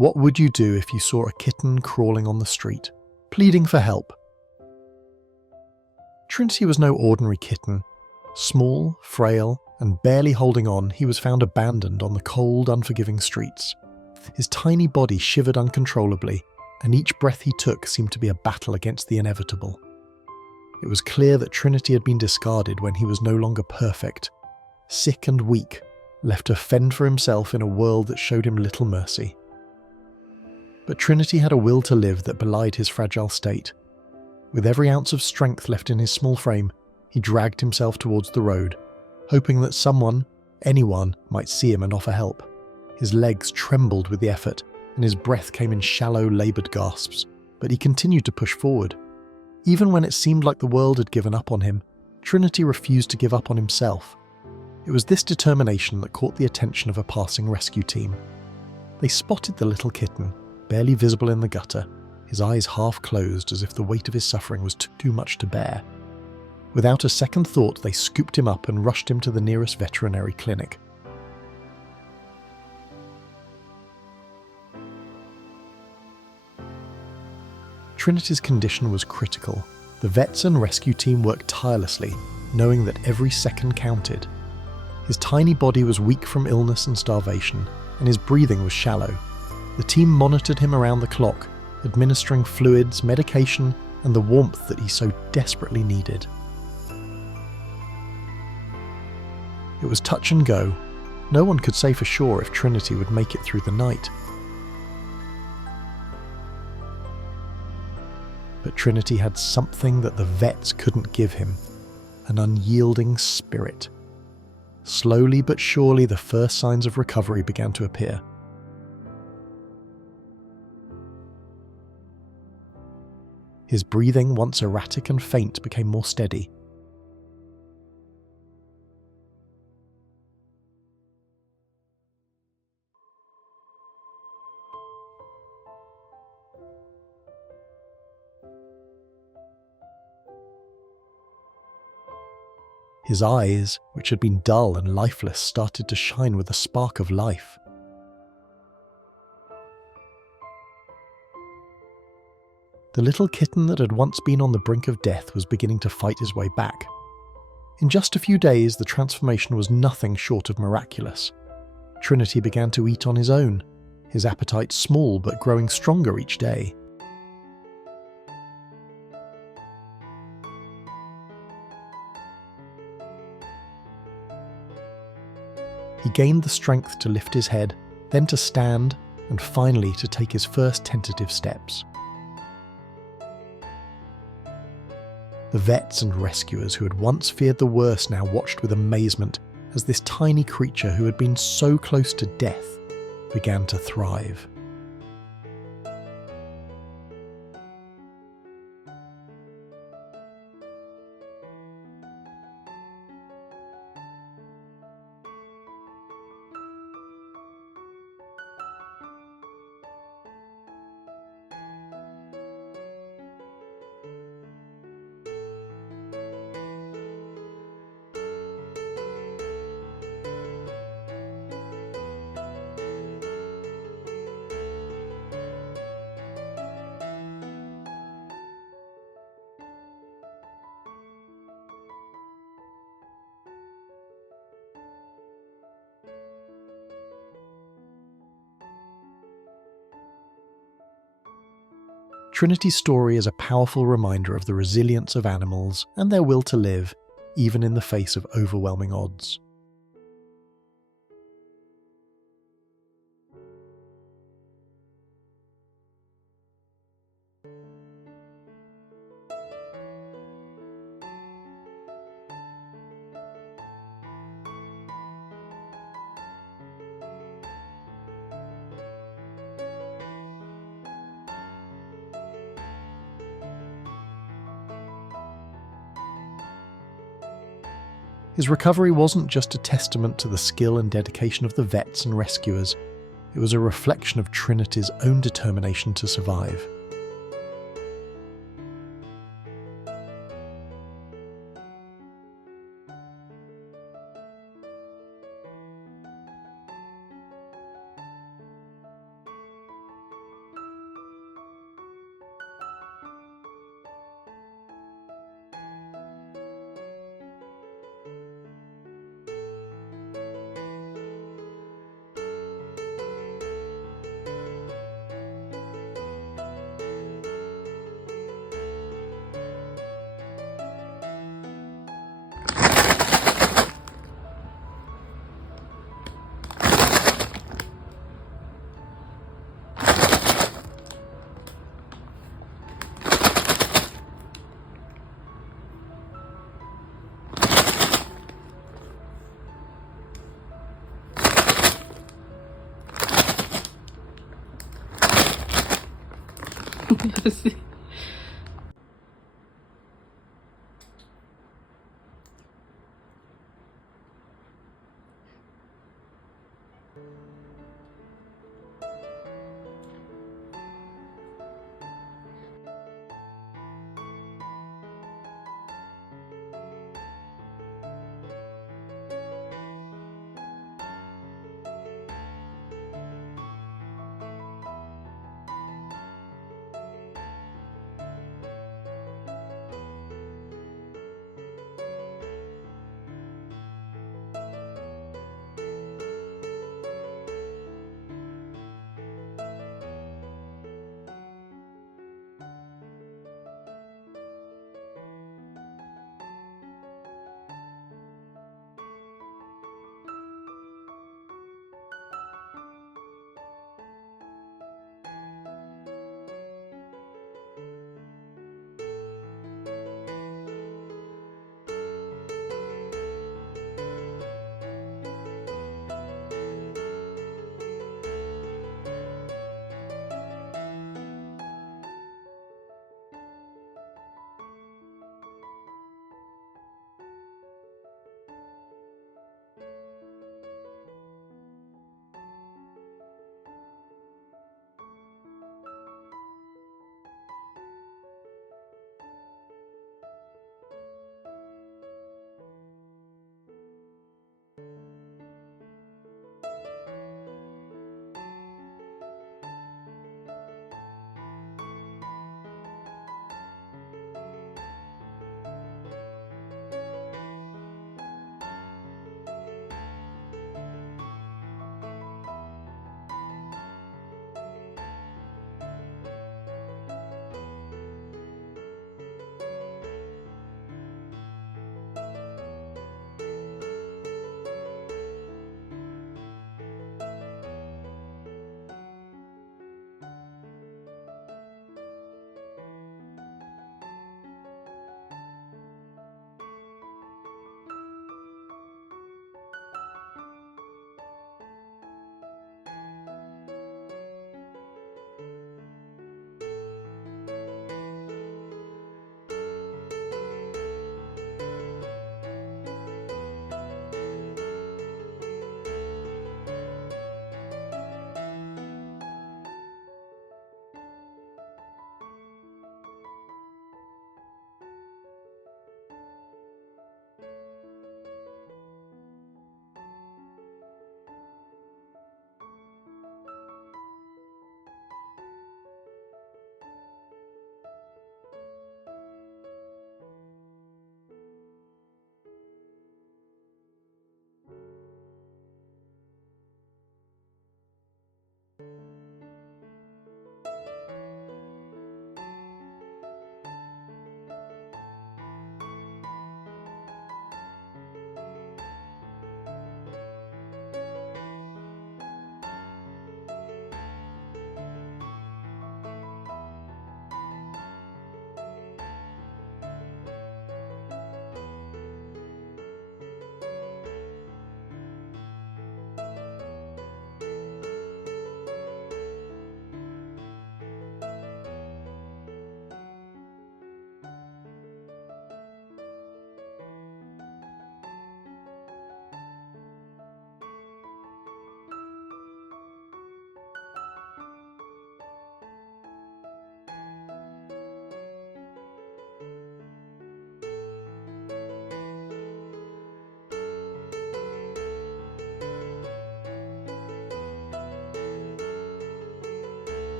What would you do if you saw a kitten crawling on the street, pleading for help? Trinity was no ordinary kitten. Small, frail, and barely holding on, he was found abandoned on the cold, unforgiving streets. His tiny body shivered uncontrollably, and each breath he took seemed to be a battle against the inevitable. It was clear that Trinity had been discarded when he was no longer perfect, sick and weak, left to fend for himself in a world that showed him little mercy. But Trinity had a will to live that belied his fragile state. With every ounce of strength left in his small frame, he dragged himself towards the road, hoping that someone, anyone, might see him and offer help. His legs trembled with the effort, and his breath came in shallow, laboured gasps, but he continued to push forward. Even when it seemed like the world had given up on him, Trinity refused to give up on himself. It was this determination that caught the attention of a passing rescue team. They spotted the little kitten, barely visible in the gutter, his eyes half closed as if the weight of his suffering was too much to bear. Without a second thought, they scooped him up and rushed him to the nearest veterinary clinic. Trinity's condition was critical. The vets and rescue team worked tirelessly, knowing that every second counted. His tiny body was weak from illness and starvation, and his breathing was shallow. The team monitored him around the clock, administering fluids, medication, and the warmth that he so desperately needed. It was touch and go. No one could say for sure if Trinity would make it through the night. But Trinity had something that the vets couldn't give him, an unyielding spirit. Slowly but surely the first signs of recovery began to appear. His breathing, once erratic and faint, became more steady. His eyes, which had been dull and lifeless, started to shine with a spark of life. The little kitten that had once been on the brink of death was beginning to fight his way back. In just a few days, the transformation was nothing short of miraculous. Trinity began to eat on his own, his appetite small but growing stronger each day. He gained the strength to lift his head, then to stand, and finally to take his first tentative steps. The vets and rescuers who had once feared the worst now watched with amazement as this tiny creature who had been so close to death began to thrive. Trinity's story is a powerful reminder of the resilience of animals and their will to live, even in the face of overwhelming odds. His recovery wasn't just a testament to the skill and dedication of the vets and rescuers, it was a reflection of Trinity's own determination to survive. Merci.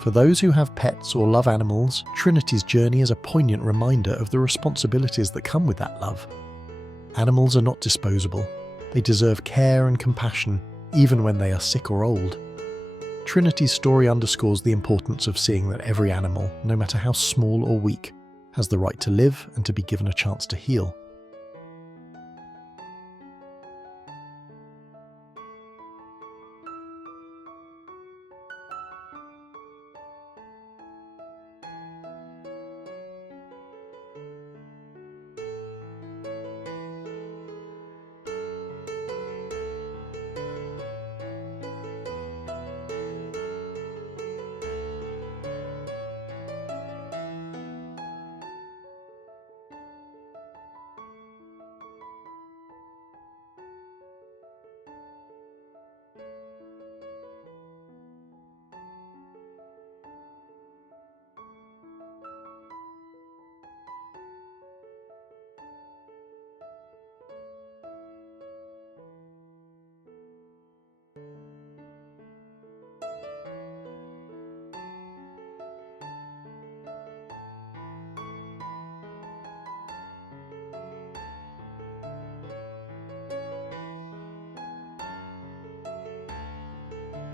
For those who have pets or love animals, Trinity's journey is a poignant reminder of the responsibilities that come with that love. Animals are not disposable. They deserve care and compassion, even when they are sick or old. Trinity's story underscores the importance of seeing that every animal, no matter how small or weak, has the right to live and to be given a chance to heal.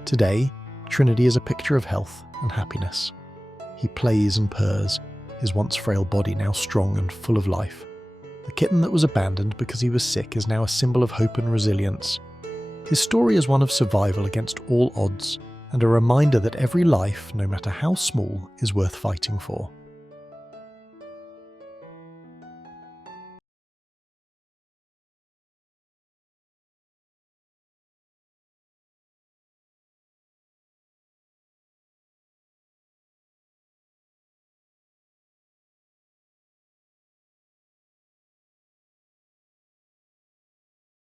Today, Trinity is a picture of health and happiness. He plays and purrs, his once frail body now strong and full of life. The kitten that was abandoned because he was sick is now a symbol of hope and resilience. His story is one of survival against all odds, and a reminder that every life, no matter how small, is worth fighting for.